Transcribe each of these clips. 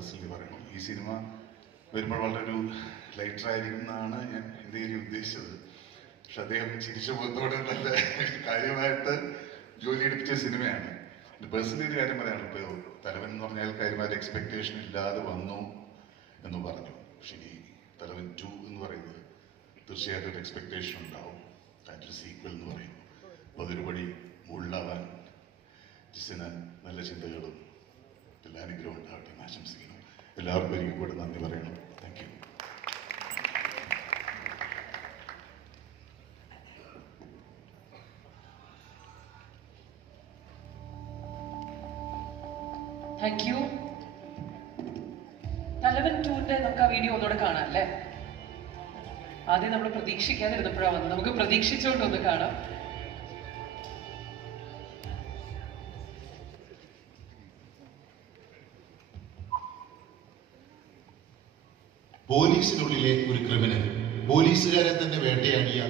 Personally പറയണം ഈ cinema വരുമ്പോൾ വളരെ ഒരു ലൈറ്റർ ആയിരിക്കും എന്നാണ് ഞാൻ എന്റെ കയ്യിൽ ഉദ്ദേശിച്ചത്. പക്ഷെ അദ്ദേഹം ചിരിച്ച മുഖത്തോടെ നല്ല കാര്യമായിട്ട് ജോലി എടുപ്പിച്ച സിനിമയാണ്. പേഴ്സണലി ഒരു കാര്യം പറയാണ് ഇപ്പോൾ തലവൻ എന്ന് പറഞ്ഞാൽ കാര്യമായിട്ട് എക്സ്പെക്ടേഷൻ ഇല്ലാതെ വന്നു എന്ന് പറഞ്ഞു. പക്ഷെ തലവൻ ടു എന്ന് പറയുന്നത് തീർച്ചയായിട്ടും ഒരു എക്സ്പെക്ടേഷൻ ഉണ്ടാവും. അതിന്റെ സീക്വൽ എന്ന് പറയുന്നു. അപ്പോൾ അതൊരു പടി മുകളിലാവാൻ ജിസിന് നല്ല ചിന്തകളും എല്ലാ അനുഗ്രഹവും ഉണ്ടാവട്ടെ എന്ന് ആശംസിക്കുന്നു. എല്ലാവർക്കും ഒരിക്കൽ കൂടെ നന്ദി പറയണം. താങ്ക് യു താങ്ക് യു തലവൻ ടൂന്റെ നമുക്ക് ആ വീഡിയോ ഒന്നുകൂടെ കാണാം അല്ലേ? ആദ്യം നമ്മൾ പ്രതീക്ഷിക്കാതിരുന്നപ്പോഴാണ് വന്നത്. നമുക്ക് പ്രതീക്ഷിച്ചുകൊണ്ട് ഒന്ന് കാണാം. പോലീസിനുള്ളിലെ ഒരു ക്രിമിനൽ. പോലീസുകാരെ തന്നെ വേട്ടയാടിയ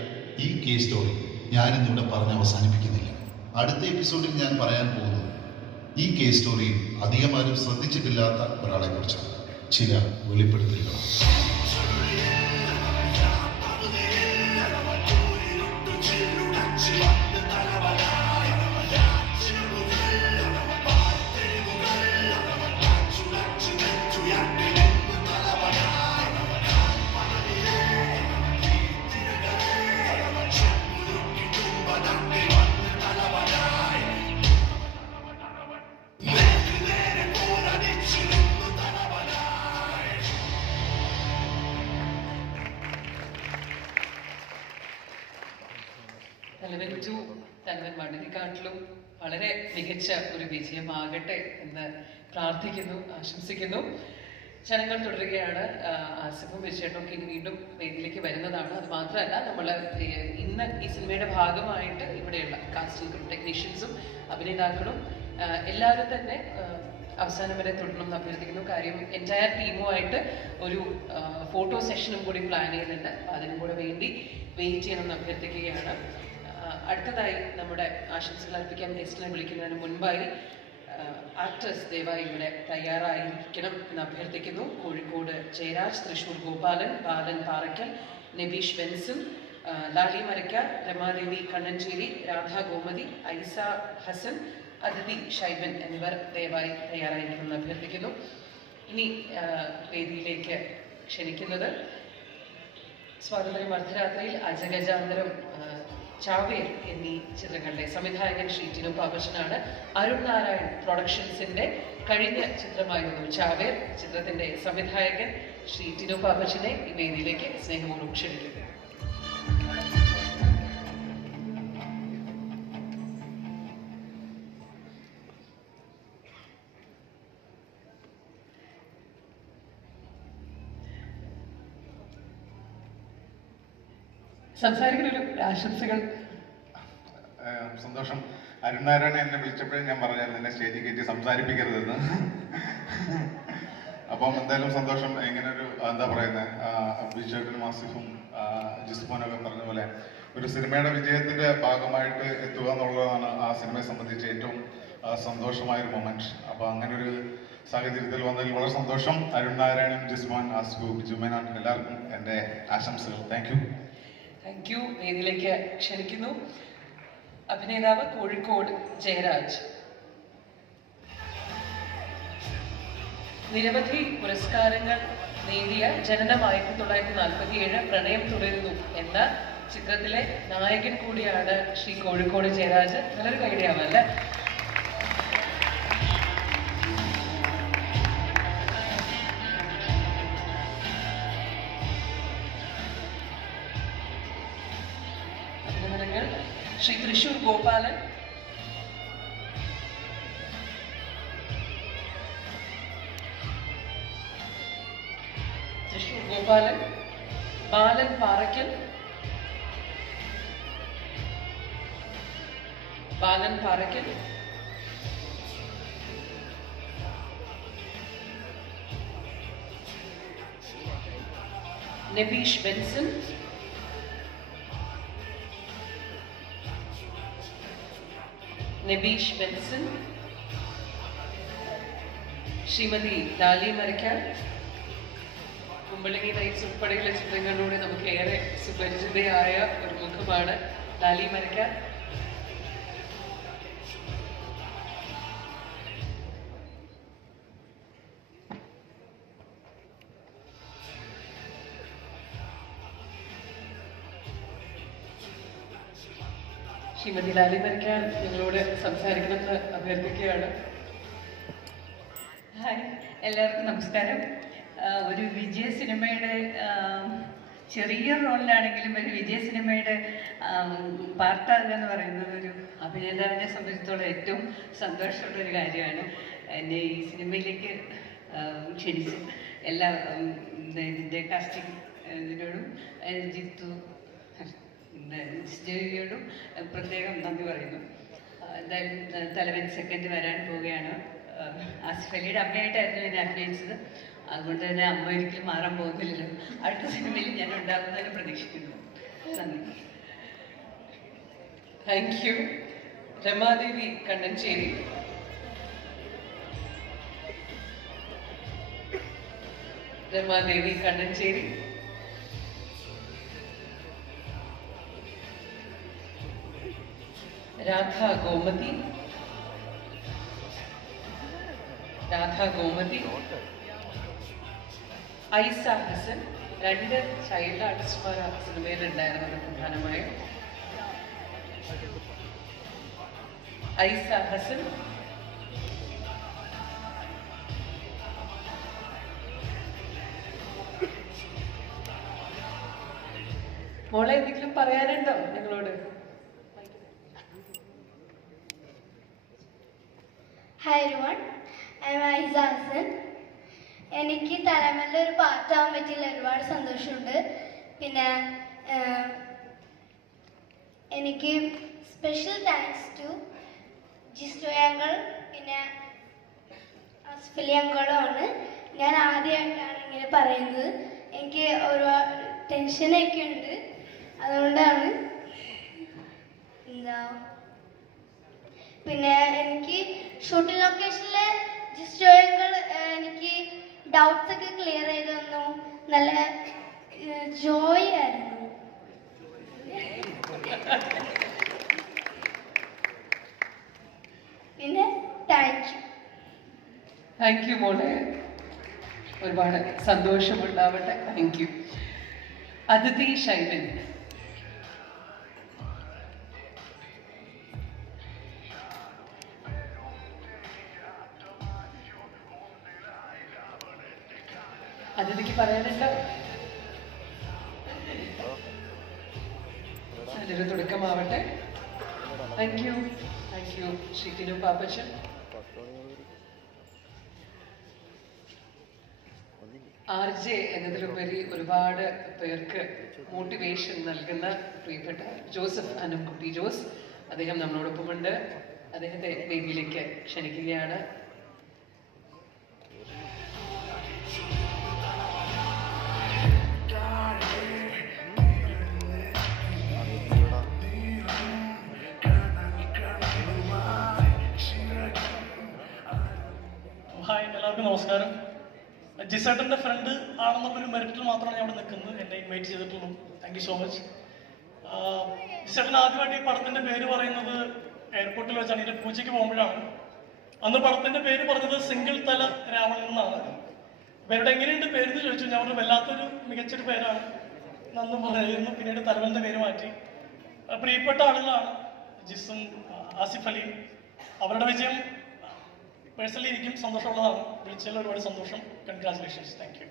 ഈ കേസ് സ്റ്റോറി ഞാനിന്നിവിടെ പറഞ്ഞ് അവസാനിപ്പിക്കുന്നില്ല. അടുത്ത എപ്പിസോഡിൽ ഞാൻ പറയാൻ പോകുന്നത് ഈ കേസ് സ്റ്റോറിയിൽ അധികമാരും ശ്രദ്ധിച്ചിട്ടില്ലാത്ത ഒരാളെ കുറിച്ചാണ്. ചില വെളിപ്പെടുത്തലുകളാണ്. തലവൻ ടു തലവൻ വണ്ണിനെക്കാട്ടിലും വളരെ മികച്ച ഒരു വിജയമാകട്ടെ എന്ന് പ്രാർത്ഥിക്കുന്നു ആശംസിക്കുന്നു. ജനങ്ങൾ തുടരുകയാണ്. ആസിഫും വിജയേട്ടും ഒക്കെ ഇനി വീണ്ടും വേദിയിലേക്ക് വരുന്നതാണ്. അത് മാത്രമല്ല നമ്മൾ ഇന്ന് ഈ സിനിമയുടെ ഭാഗമായിട്ട് ഇവിടെയുള്ള കാസ്റ്റിംഗ് ടെക്നീഷ്യൻസും അഭിനേതാക്കളും എല്ലാവരും തന്നെ അവസാനം വരെ തുടരണം എന്ന് അഭ്യർത്ഥിക്കുന്നു. കാര്യം എന്റയർ ടീമുമായിട്ട് ഒരു ഫോട്ടോ സെഷനും കൂടി പ്ലാൻ ചെയ്യുന്നുണ്ട്. അതിനും കൂടെ വേണ്ടി വെയിറ്റ് ചെയ്യണമെന്ന് അഭ്യർത്ഥിക്കുകയാണ്. ആ, അടുത്തതായി നമ്മുടെ ആശംസകൾ അർപ്പിക്കാൻ ഗസ്റ്റിനെ വിളിക്കുന്നതിന് മുൻപായി ആക്ട്രസ് ദയവായി ഇവിടെ തയ്യാറായിരിക്കണം എന്ന് അഭ്യർത്ഥിക്കുന്നു. കോഴിക്കോട് ജയരാജ് തൃശൂർ ഗോപാലൻ ബാലൻ പാറയ്ക്കൽ നബീഷ് ബെൻസൺ ആ, ലാലി മരയ്ക്കാർ രമാദേവി കണ്ണഞ്ചേരി രാധാ ഗോമതി ഐസ ഹസൻ അതിഥി ഷൈബൻ എന്നിവർ ദയവായി തയ്യാറായിരിക്കണമെന്ന് അഭ്യർത്ഥിക്കുന്നു. ഇനി വേദിയിലേക്ക് ക്ഷണിക്കുന്നത് സ്വാതന്ത്ര്യ മധ്യരാത്രിയിൽ അജഗജാന്തരം ചാവേർ എന്നീ ചിത്രങ്ങളുടെ സംവിധായകൻ ശ്രീ ടിനു പാപശനാണ് അരുൺ നാരായൺ പ്രൊഡക്ഷൻസിന്റെ കഴിഞ്ഞ ചിത്രമായിരുന്നു ചാവേർ. ചിത്രത്തിന്റെ സംവിധായകൻ ശ്രീ ടിനു പാപശനെ ഈ വേദിയിലേക്ക് സ്നേഹപൂർവം ക്ഷണിക്കുന്നു. സംസാരിക്കുന്ന ആശംസകൾ. സന്തോഷം. അരുൺ അരുണാരായണ എന്നെ വിളിച്ചപ്പോഴും ഞാൻ പറഞ്ഞായിരുന്നു എന്നെ സ്റ്റേജിൽ കയറ്റി സംസാരിപ്പിക്കരുതെന്ന്. അപ്പം എന്തായാലും സന്തോഷം. ഇങ്ങനെ ഒരു എന്താ പറയുന്നത് വിജയേട്ടനും മാസിഫും ജിസ്മോനൊക്കെ പറഞ്ഞ പോലെ ഒരു സിനിമയുടെ വിജയത്തിന്റെ ഭാഗമായിട്ട് എത്തുക എന്നുള്ളതാണ് ആ സിനിമയെ സംബന്ധിച്ച് ഏറ്റവും സന്തോഷമായ ഒരു മൊമെന്റ്. അപ്പൊ അങ്ങനെ ഒരു സാഹചര്യത്തിൽ വന്നതിൽ വളരെ സന്തോഷം. അരുൺ നാരായണൻ ജിസ്മോൻ ആസിഫു ജുമേനാൻ എല്ലാവർക്കും എന്റെ ആശംസകൾ. താങ്ക് താങ്ക് യു വേദിയിലേക്ക് ക്ഷണിക്കുന്നു. അഭിനേതാവ് കോഴിക്കോട് ജയരാജ്. നിരവധി പുരസ്കാരങ്ങൾ നേടിയ ജനനം ആയിരത്തി തൊള്ളായിരത്തി നാൽപ്പത്തി ഏഴ് പ്രണയം തുടരുന്നു എന്ന ചിത്രത്തിലെ നായകൻ കൂടിയാണ് ശ്രീ കോഴിക്കോട് ജയരാജ്. നല്ലൊരു കൈഡിയാവും ശ്രീ തൃശൂർ ഗോപാലൻ തൃശൂർ ഗോപാലൻ ബാലൻ പാറയ്ക്കൽ ബാലൻ പാറയ്ക്കൽ നബീഷ് ബെൻസൺ നബീഷ് ബെൻസൺ. ശ്രീമതി ലാലി മരക്കാൻ കുമ്പളങ്ങി നൈറ്റ്സ് ഉൾപ്പെടെയുള്ള ചിത്രങ്ങളിലൂടെ നമുക്ക് ഏറെ സുപരിചിതയായ ഒരു മുഖമാണ് ലാലി മരയ്ക്കാൻ ശ്രീമതി ലാലി മരയ്ക്കാൻ നിങ്ങളോട് സംസാരിക്കണമെന്ന് അഭ്യർത്ഥിക്കുകയാണ്. ഹായ് എല്ലാവർക്കും നമസ്കാരം. ഒരു വിജയ സിനിമയുടെ ചെറിയ റോളിലാണെങ്കിലും ഒരു വിജയ സിനിമയുടെ പാർട്ടാകുക എന്ന് പറയുന്നത് ഒരു അഭിനേതാവിനെ സംബന്ധിച്ചിടത്തോളം ഏറ്റവും സന്തോഷമുള്ള ഒരു കാര്യമാണ്. എന്നെ ഈ സിനിമയിലേക്ക് ക്ഷണിച്ച് എല്ലാ ഇതിന്റെ കാസ്റ്റിംഗ് ഇതിനോടും ജിത്തു ജിയോടും പ്രത്യേകം നന്ദി പറയുന്നു. എന്തായാലും തലവൻ സെക്കൻഡ് വരാൻ പോവുകയാണ്. ആസിഫ് അലിയുടെ അമ്മയായിട്ടായിരുന്നു ഞാൻ അഭിനയിച്ചത്. അതുകൊണ്ട് തന്നെ അമ്മ ഒരിക്കലും മാറാൻ പോകുന്നില്ലല്ലോ. അടുത്ത സിനിമയിൽ ഞാൻ ഉണ്ടാകുന്നതിന് പ്രതീക്ഷിക്കുന്നു. നന്ദി. Thank you Ramadevi Kannancheri Ramadevi Kannancheri Radha Gomathi. Radha Gomathi. Aisa Hasan. രണ്ട് ചൈൽഡ് ആർട്ടിസ്റ്റുമാർ ആ സിനിമയിലുണ്ടായിരുന്നത് പ്രധാനമായും. ഐസ ഹസൻ. മോളെ എന്തെങ്കിലും പറയാനുണ്ടോ നിങ്ങളോട്? Hi everyone I am Aisa Hasan എനിക്ക് തലമല്ല ഒരു പാട്ടാവാൻ പറ്റിയില്ല. ഒരുപാട് സന്തോഷമുണ്ട്. പിന്നെ എനിക്ക് സ്പെഷ്യൽ താങ്ക്സ് ടു ജിസ്റ്റോയാങ്കൾ പിന്നെ അസ്ഫലി അങ്കിളുമാണ് ഞാൻ ആദ്യമായിട്ടാണ് ഇങ്ങനെ പറയുന്നത്. എനിക്ക് ഒരുപാട് ടെൻഷനൊക്കെ ഉണ്ട്. അതുകൊണ്ടാണ് എന്താ പിന്നെ എനിക്ക് ഷൂട്ടിംഗ് ലൊക്കേഷനിലെ ജിസ്റ്റോയങ്ങൾ എനിക്ക് ഡൗട്ട്സ് ഒക്കെ ക്ലിയർ ചെയ്ത് തന്നു. നല്ല ജോയ് ആയിരുന്നു. പിന്നെ താങ്ക് യു താങ്ക് യു മോളെ. ഒരുപാട് സന്തോഷമുണ്ടാവട്ടെ. താങ്ക് യു അതിഥി ശൈലൻ. അതിഥിക്ക് പറയാനുണ്ടോ? നല്ലൊരു തുടക്കമാവട്ടെ. Thank you thank you Tinu Pappachan R J എന്നതിലുപരി ഒരുപാട് പേർക്ക് മോട്ടിവേഷൻ നൽകുന്ന പ്രിയപ്പെട്ട ജോസഫ് അനംകുട്ടി ജോസ്. അദ്ദേഹം നമ്മളോടൊപ്പമുണ്ട്. അദ്ദേഹത്തെ വേദിയിലേക്ക് ക്ഷണിക്കുകയാണ്. നമസ്കാരം. ജിസേട്ടന്റെ ഫ്രണ്ട് ആണെന്നുള്ളൊരു മെറിറ്റിൽ മാത്രമാണ് ഞാൻ ഇവിടെ നിൽക്കുന്നത്. എന്നെ ഇൻവൈറ്റ് ചെയ്തിട്ടുള്ളൂ. താങ്ക് യു സോ മച്ച് ജിസേട്ടൻ ആദ്യമായിട്ട് ഈ പടത്തിന്റെ പേര് പറയുന്നത് എയർപോർട്ടിൽ വെച്ചാണ്. ഇതിന്റെ പൂജയ്ക്ക് പോകുമ്പോഴാണ്. അന്ന് പടത്തിന്റെ പേര് പറഞ്ഞത് സിംഗിൾ തല രാവണൻ എന്നാണ്. ഇവരുടെ എങ്ങനെയുണ്ട് പേരെന്ന് ചോദിച്ചു ഞാൻ പറഞ്ഞു വല്ലാത്തൊരു മികച്ചൊരു പേരാണ്. നന്ന് പറയുന്നു. പിന്നീട് തലവന്റെ പേര് മാറ്റി. പ്രിയപ്പെട്ട ആളുകളാണ് ജിസും ആസിഫ് അലിയും. അവരുടെ വിജയം പേഴ്സണലി എനിക്കും സന്തോഷമുള്ളതാണ് വിളിച്ചതിൽ ഒരുപാട് സന്തോഷം. Congratulations thank you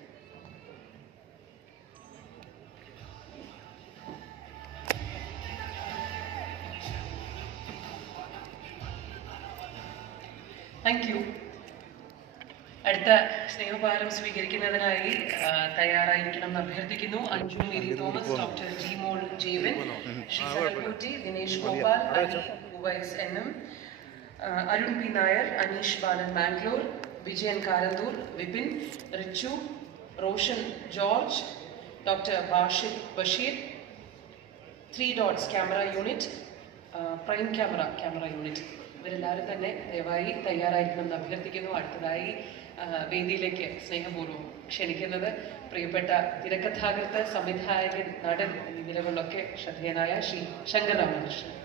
thank you അടുത്ത സ്നേഹപാരം സ്വീകരിക്കുന്നതിനായി തയ്യാറായിരിക്കണം എന്ന് അഭ്യർത്ഥിക്കുന്നു. Anju Mary Thomas doctor G Mol Jeevan Shri Sarakkutty Dinesh Gopal എന്നും Uvais Arun P Nair Aneesh Balan Bangalore Vijayan Karanthur Vipin Richu Roshan George doctor Bashir Basheer three dots camera unit prime camera camera unit. ഇവരെല്ലാവരും തന്നെ ദയവായി തയ്യാറായിരിക്കണം എന്ന് അഭ്യർത്ഥിക്കുന്നു. അടുത്തതായി വേദിയിലേക്ക് സ്നേഹപൂർവം ക്ഷണിക്കുന്നത് പ്രിയപ്പെട്ട തിരക്കഥാകൃത്ത് സംവിധായകൻ നടൻ എന്നീ നിലകളിലൊക്കെ ശ്രദ്ധേയനായ ശ്രീ ശങ്കർ രാമകൃഷ്ണൻ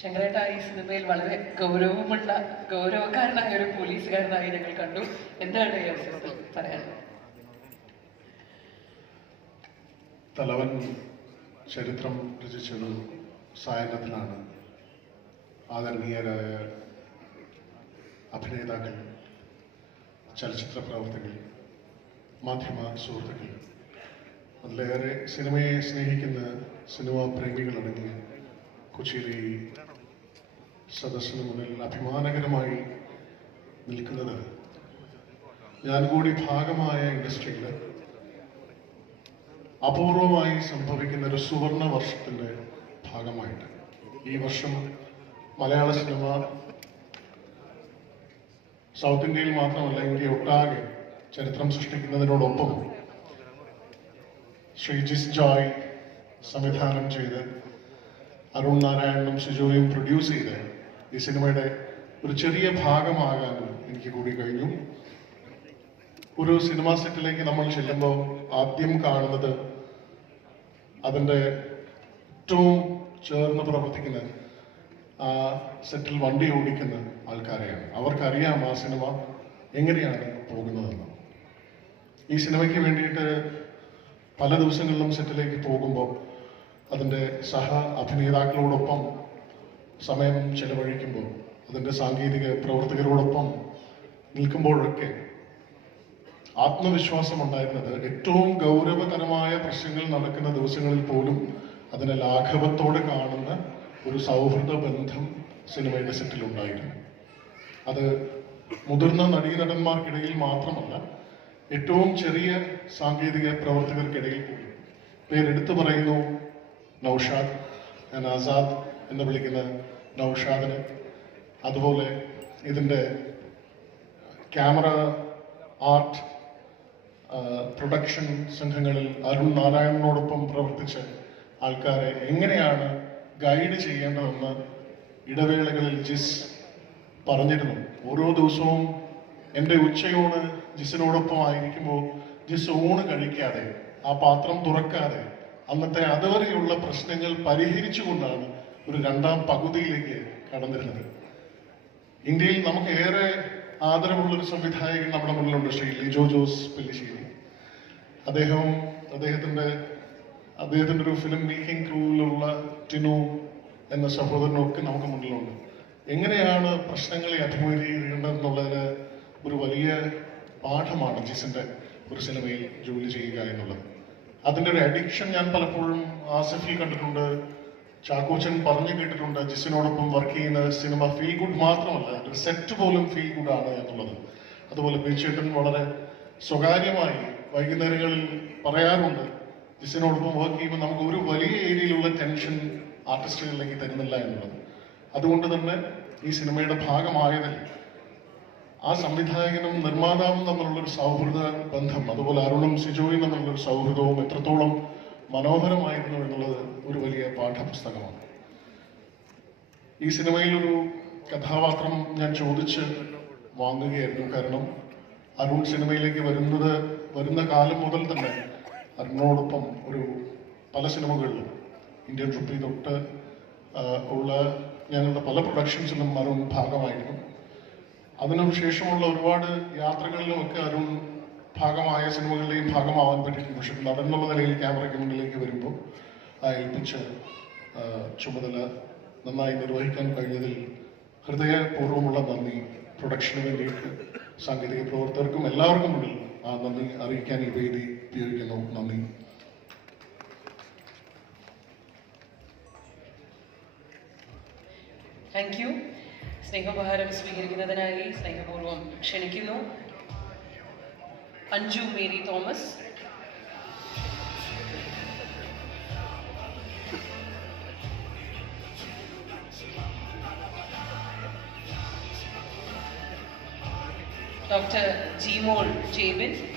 ശങ്കരേട്ട ഈ സിനിമയിൽ വളരെ ഗൗരവമുള്ള ഗൗരവക്കാരനായ ഒരു പോലീസുകാരനായി ഞങ്ങൾ കണ്ടു. എന്താണ് ഈ അവസരത്തിൽ പറയാനുള്ളത് തലവൻ ചരിത്രം രചിച്ചൊരു സായനത്തിലാണ്. ആദരണീയരായ അഭിനേതാക്കൾ ചലച്ചിത്ര പ്രവർത്തകർ മാധ്യമ സുഹൃത്തുക്കൾ അതിലേറെ സിനിമയെ സ്നേഹിക്കുന്ന സിനിമാ പ്രേമികളടങ്ങിയ കൊച്ചിയിലെ സദസ്സിന് മുന്നിൽ അഭിമാനകരമായി നിൽക്കുന്നത് ഞാൻ കൂടി ഭാഗമായ ഇൻഡസ്ട്രിയിൽ അപൂർവമായി സംഭവിക്കുന്ന ഒരു സുവർണ വർഷത്തിന്റെ ഭാഗമായിട്ട്. ഈ വർഷം മലയാള സിനിമ സൗത്ത് ഇന്ത്യയിൽ മാത്രമല്ല ഇന്ത്യ ഒട്ടാകെ ചരിത്രം സൃഷ്ടിക്കുന്നതിനോടൊപ്പം ശ്രീ ജിസ് ജോയ് സംവിധാനം ചെയ്ത് അരുൺ നാരായണനും സുജോയും പ്രൊഡ്യൂസ് ചെയ്ത് ഈ സിനിമയുടെ ഒരു ചെറിയ ഭാഗമാകാൻ എനിക്ക് കൂടി കഴിഞ്ഞു. ഒരു സിനിമാ സെറ്റിലേക്ക് നമ്മൾ ചെല്ലുമ്പോൾ ആദ്യം കാണുന്നത് അതിന്റെ ഏറ്റവും ചേർന്ന് പ്രവർത്തിക്കുന്ന ആ സെറ്റിൽ വണ്ടി ഓടിക്കുന്ന ആൾക്കാരെയാണ്. അവർക്കറിയാം ആ സിനിമ എങ്ങനെയാണ് പോകുന്നതെന്ന്. ഈ സിനിമയ്ക്ക് വേണ്ടിയിട്ട് പല ദിവസങ്ങളിലും സെറ്റിലേക്ക് പോകുമ്പോൾ അതിന്റെ സഹ അഭിനേതാക്കളോടൊപ്പം സമയം ചെലവഴിക്കുമ്പോൾ അതിന്റെ സാങ്കേതിക പ്രവർത്തകരോടൊപ്പം നിൽക്കുമ്പോഴൊക്കെ ആത്മവിശ്വാസം ഉണ്ടായിരുന്നത് ഏറ്റവും ഗൗരവതരമായ പ്രശ്നങ്ങൾ നടക്കുന്ന ദിവസങ്ങളിൽ പോലും അതിനെ ലാഘവത്തോടെ കാണുന്ന ഒരു സൗഹൃദ ബന്ധം സിനിമയുടെ സെറ്റിൽ ഉണ്ടായിരുന്നു. അത് മുതിർന്ന നടീനടന്മാർക്കിടയിൽ മാത്രമല്ല ഏറ്റവും ചെറിയ സാങ്കേതിക പ്രവർത്തകർക്കിടയിൽ പോലും. പേരെടുത്തു പറയുന്നു നൗഷാദ് ഞാൻ ആസാദ്. എന്ന് വിളിക്കുന്ന നൌഷാദിന്. അതുപോലെ ഇതിന്റെ ക്യാമറ ആർട്ട് പ്രൊഡക്ഷൻ സംഘങ്ങളിൽ അരുൺ നാരായണനോടൊപ്പം പ്രവർത്തിച്ച ആൾക്കാരെ എങ്ങനെയാണ് ഗൈഡ് ചെയ്യേണ്ടതെന്ന് ഇടവേളകളിൽ ജിസ് പറഞ്ഞിരുന്നു. ഓരോ ദിവസവും എന്റെ ഉച്ചയൂണ് ജിസിനോടൊപ്പം ആയിരിക്കുമ്പോൾ ജിസ് ഊണ് കഴിക്കാതെ ആ പാത്രം തുറക്കാതെ അന്നത്തെ അതുവരെയുള്ള പ്രശ്നങ്ങൾ പരിഹരിച്ചുകൊണ്ടാണ് ഒരു രണ്ടാം പകുതിയിലേക്ക് കടന്നിരുന്നത് ഇന്ത്യയിൽ നമുക്ക് ഏറെ ആദരവുള്ള ഒരു സംവിധായകൻ നമ്മുടെ മുന്നിലുണ്ട് ശ്രീ ലിജോ ജോസ് പെല്ലിശ്ശേരി. അദ്ദേഹവും അദ്ദേഹത്തിന്റെ അദ്ദേഹത്തിന്റെ ഒരു ഫിലിം മേക്കിംഗ് ക്രൂവിലുള്ള ടിനു എന്ന സഹോദരനും ഒക്കെ നമുക്ക് മുന്നിലുണ്ട്. എങ്ങനെയാണ് പ്രശ്നങ്ങളെ അഭിമുഖീകരിക്കേണ്ടതെന്നുള്ളതിന് ഒരു വലിയ പാഠമാണ് ജിസിന്റെ ഒരു സിനിമയിൽ ജോലി ചെയ്യുക എന്നുള്ളത്. അതിന്റെ ഒരു അഡിക്ഷൻ ഞാൻ പലപ്പോഴും ആസിഫിൽ കണ്ടിട്ടുണ്ട്. ചാക്കോച്ചൻ പറഞ്ഞു കേട്ടിട്ടുണ്ട് ജിസിനോടൊപ്പം വർക്ക് ചെയ്യുന്ന സിനിമ ഫീൽ ഗുഡ് മാത്രമല്ല ഒരു സെറ്റ് പോലും ഫീൽ ഗുഡ് ആണ് എന്നുള്ളത്. അതുപോലെ ബിച്ചേട്ടൻ വളരെ സ്വകാര്യമായി വൈകുന്നേരങ്ങളിൽ പറയാറുണ്ട് ജിസിനോടൊപ്പം വർക്ക് ചെയ്യുമ്പോൾ നമുക്ക് ഒരു വലിയ ഏരിയയിലുള്ള ടെൻഷൻ ആർട്ടിസ്റ്റുകളിലേക്ക് തരുന്നില്ല എന്നുള്ളത്. അതുകൊണ്ട് തന്നെ ഈ സിനിമയുടെ ഭാഗമായതിൽ ആ സംവിധായകനും നിർമ്മാതാവും തമ്മിലുള്ള ഒരു സൗഹൃദ ബന്ധം അതുപോലെ അരുണും സിജോയും തമ്മിലുള്ള ഒരു സൗഹൃദവും എത്രത്തോളം മനോഹരമായിരുന്നു എന്നുള്ളത് ഒരു വലിയ പാഠപുസ്തകമാണ്. ഈ സിനിമയിൽ ഒരു കഥാപാത്രം ഞാൻ ചോദിച്ച് വാങ്ങുകയായിരുന്നു. കാരണം അരുൺ സിനിമയിലേക്ക് വരുന്നത് വരുന്ന കാലം മുതൽ തന്നെ അരുണിനോടൊപ്പം ഒരു പല സിനിമകളിലും ഇന്ത്യൻ റുപ്പി തൊട്ട് ഉള്ള ഞങ്ങളുടെ പല പ്രൊഡക്ഷൻസിലും അരുൺ ഭാഗമായിരുന്നു. അതിനു ശേഷമുള്ള ഒരുപാട് യാത്രകളിലുമൊക്കെ അരുൺ ഭാഗമായ സിനിമകളുടെയും ഭാഗമാവാൻ പറ്റിയിട്ടുണ്ട് പക്ഷെ നടൻ എന്നുള്ള നിലയിൽ ക്യാമറയ്ക്ക് മുന്നിലേക്ക് വരുമ്പോൾ ആ ഏൽപ്പിച്ച ചുമതല നന്നായി നിർവഹിക്കാൻ കഴിഞ്ഞതിൽ ഹൃദയപൂർവമുള്ള നന്ദി. പ്രൊഡക്ഷന് വേണ്ടിയിട്ട് സാങ്കേതിക പ്രവർത്തകർക്കും എല്ലാവർക്കും മുന്നിൽ ആ നന്ദി അറിയിക്കാൻ ഈ വേദി ഉപയോഗിക്കുന്നു. നന്ദി. സ്നേഹോപഹാരം സ്വീകരിക്കുന്നതിനായി സ്നേഹപൂർവം ക്ഷണിക്കുന്നു. Anju Mary Thomas. Dr. G. Moore Jabin.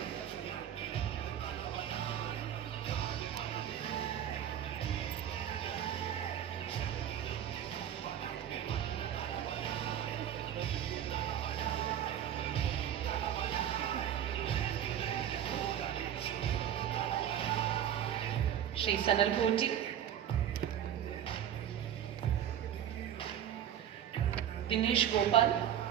Sanal Potti Dinesh Gopal Dinesh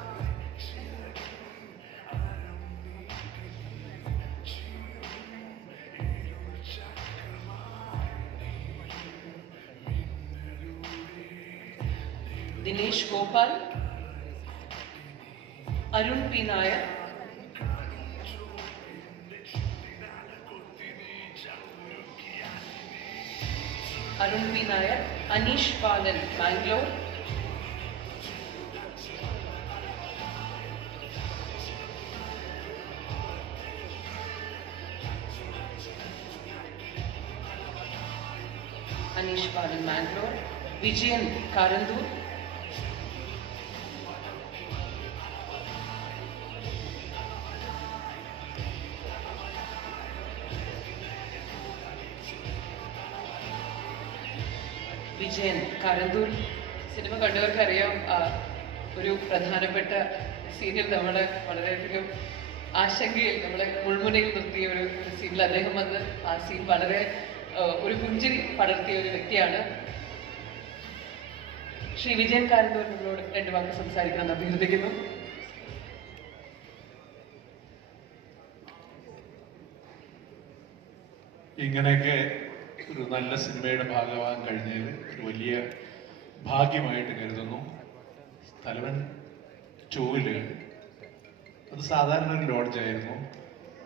Aneesh Balan Mangalore Vijayan Karanthur Vijayan Karanthur cinema കണ്ടവർക്കറിയാം ഒരു പ്രധാനപ്പെട്ട സീരിയൽ നമ്മളെ വളരെയധികം ആശങ്കയിൽ നമ്മളെ മുൾമുനയിൽ നിർത്തിയ ഒരു സീനിൽ അദ്ദേഹം വന്ന് ആ സീൻ വളരെ ഒരു പുഞ്ചിരി പടർത്തിയ ഒരു വ്യക്തിയാണ്. ശ്രീ വിജയൻ കാരന്തൂർ നമ്മളോട് രണ്ട് വാക്ക് സംസാരിക്കണമെന്ന് അഭ്യർത്ഥിക്കുന്നു. ഇങ്ങനെയൊക്കെ ഒരു നല്ല സിനിമയുടെ ഭാഗമാകാൻ കഴിഞ്ഞതിൽ ഒരു വലിയ ഭാഗ്യമായിട്ട് കരുതുന്നു. തലവൻ ടൂവിൽ അത് സാധാരണ ഒരു ലോഡ്ജായിരുന്നു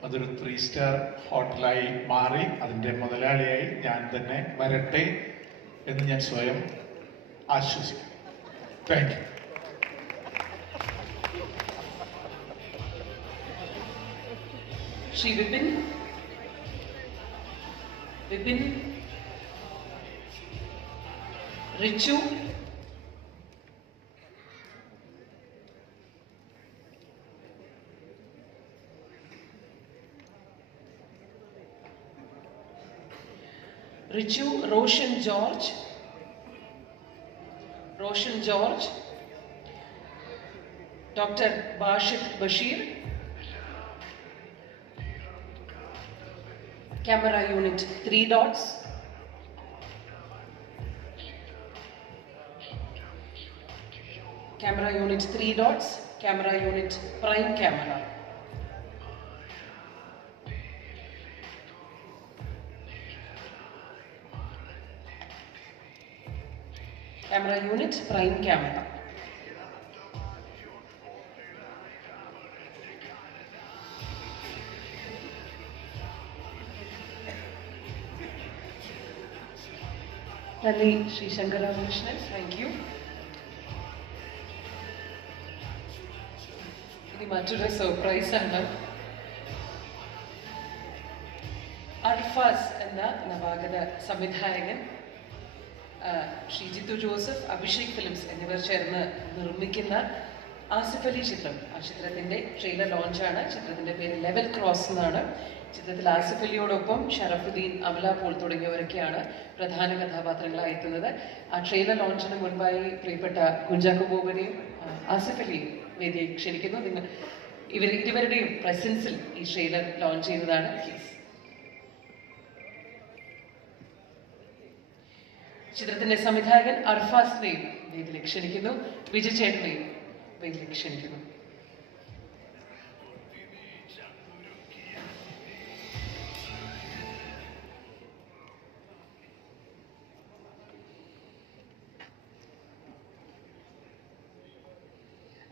അതൊരു ത്രീ സ്റ്റാർ ഹോട്ടലായി മാറി അതിന്റെ മുതലാളിയായി ഞാൻ തന്നെ വരട്ടെ എന്ന് ഞാൻ സ്വയം ആശ്വസിക്കുന്നു. Thank you Shri Vipin. Vipin. Richu. Richu Roshan George. Roshan George. Dr. Bashit Bashir. Camera unit 3 dots. Camera unit 3 dots. Camera unit prime camera. Camera unit prime camera നന്ദി ശ്രീ ശങ്കരരാമകൃഷ്ണൻ താങ്ക് യു ഇനി മറ്റൊരു സർപ്രൈസ് ആണ്. അർഫാസ് എന്ന നവാഗത സംവിധായകൻ ആ, Shri Jithu Joseph Abhishek films എന്നിവർ ചേർന്ന് നിർമ്മിക്കുന്ന ആസിഫ് അലി ചിത്രം. ആ ചിത്രത്തിന്റെ ട്രെയിലർ ലോഞ്ചാണ് ചിത്രത്തിന്റെ പേര് ലെവൽ ക്രോസ് എന്നാണ്. ചിത്രത്തിൽ ആസിഫ് അലിയോടൊപ്പം ഷറഫുദ്ദീൻ അമല പോൾ തുടങ്ങിയവരൊക്കെയാണ് പ്രധാന കഥാപാത്രങ്ങളായി എത്തുന്നത്. ആ ട്രെയിലർ ലോഞ്ചിന് മുൻപായി പ്രിയപ്പെട്ട കുഞ്ചാക്കോ ബോബനെയും ആസിഫ് അലിയും വേദിയെ ക്ഷണിക്കുന്നു. നിങ്ങൾ ഇവർ ഇരുവരുടെയും പ്രസൻസിൽ ഈ ട്രെയിലർ ലോഞ്ച് ചെയ്യുന്നതാണ്. പ്ലീസ് ചിത്രത്തിന്റെ സംവിധായകൻ അർഫാസിനെയും വേദിയിലേക്ക് ക്ഷണിക്കുന്നു. വിജയ് ചേട്ടനെയും വേദിയിലേക്ക് ക്ഷണിക്കുന്നു.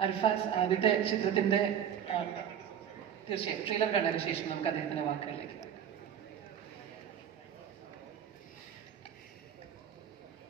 അർഫാസ് ആദ്യത്തെ ചിത്രത്തിന്റെ തീർച്ചയായും ട്രെയിലർ കണ്ടതിന് ശേഷം നമുക്ക് അദ്ദേഹത്തിന്റെ വാക്കുകളിലേക്ക്